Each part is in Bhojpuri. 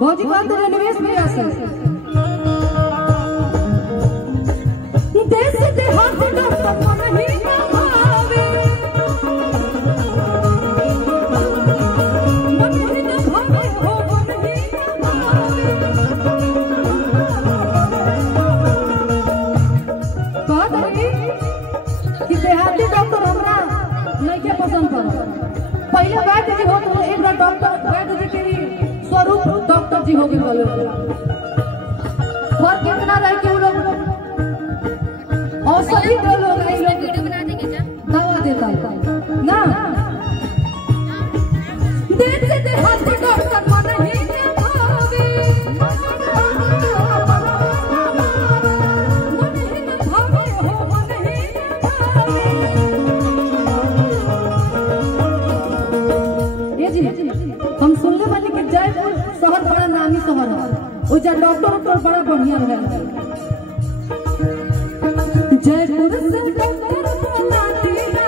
भौजी बात तो निवेश भैया से देश देहात डॉक्टर मन ही ना भावे मन ही ना भावे हो मन ही ना भावे बात है कि देहाती डॉक्टर हमरा नहीं के पसंद पड़ा। पहले वैद्य जी होते एक बार डॉक्टर वैद्य जी के स्वरूप डॉक्टर जी हो गए बोले फर्क कितना रहे कि वो लोग औषधि दे लोग वीडियो बना देंगे क्या दवा देता ना देश से देहात डॉक्टर मन ही ना भावे मन ही ना भावे हो मन ही ना भावे ये जी हम सुनले वाली के जयपुर शहर बड़ा नामी शहर है वो जा डॉक्टर बड़ा बढ़िया है जयपुर से डॉक्टर बुलाती ना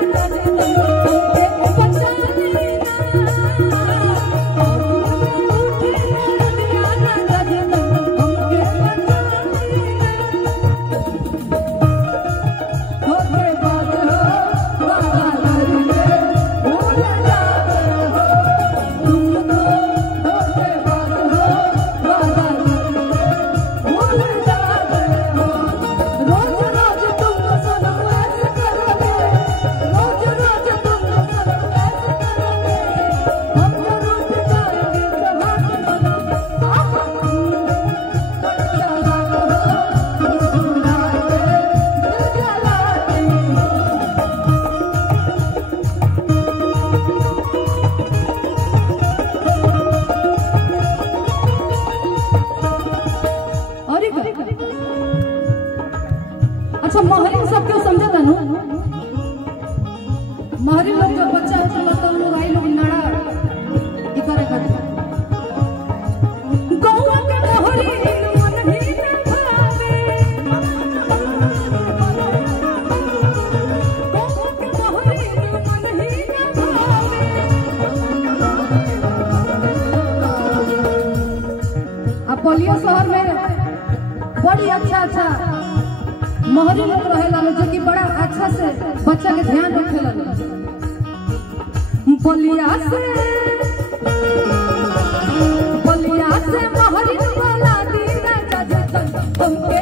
एक बच्चा अच्छा महरी सब क्यों समझा था नु महरी लोग जब बच्चा होता लगता उन लोग आई लोग नाड़ा इकरे करते गौवा के महरी मन ही ना भावे गौवा के महरी मन ही ना भावे अब बलिया शहर में बड़ी अच्छा महरी लोग रहेला जो कि बड़ा अच्छा से बच्चा के ध्यान रखेला बलिया से महरी वाला दी राजा जतन हमके